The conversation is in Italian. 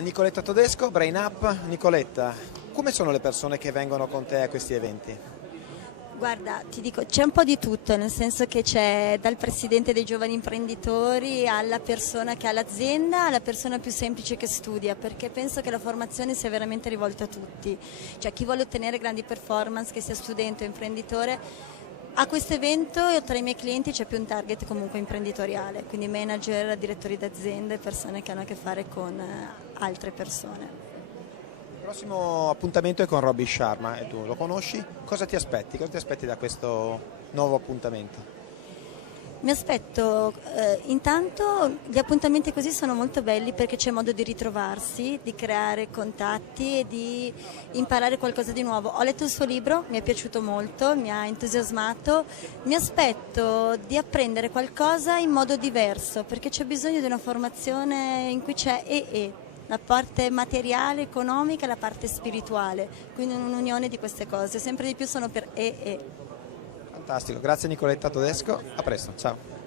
Nicoletta Todesco, Brain Up. Nicoletta, come sono le persone che vengono con te a questi eventi? Guarda, ti dico, c'è un po' di tutto, nel senso che c'è dal presidente dei giovani imprenditori alla persona che ha l'azienda, alla persona più semplice che studia, perché penso che la formazione sia veramente rivolta a tutti. Cioè chi vuole ottenere grandi performance, che sia studente o imprenditore, a questo evento tra i miei clienti c'è più un target comunque imprenditoriale, quindi manager, direttori d'aziende, persone che hanno a che fare con altre persone. Il prossimo appuntamento è con Robin Sharma e tu lo conosci? Cosa ti aspetti? Cosa ti aspetti da questo nuovo appuntamento? Mi aspetto, intanto gli appuntamenti così sono molto belli perché c'è modo di ritrovarsi, di creare contatti e di imparare qualcosa di nuovo. Ho letto il suo libro, mi è piaciuto molto, mi ha entusiasmato, mi aspetto di apprendere qualcosa in modo diverso perché c'è bisogno di una formazione in cui c'è la parte materiale, economica e la parte spirituale, quindi un'unione di queste cose, sempre di più sono per e. Fantastico, grazie Nicoletta Todesco, a presto, ciao.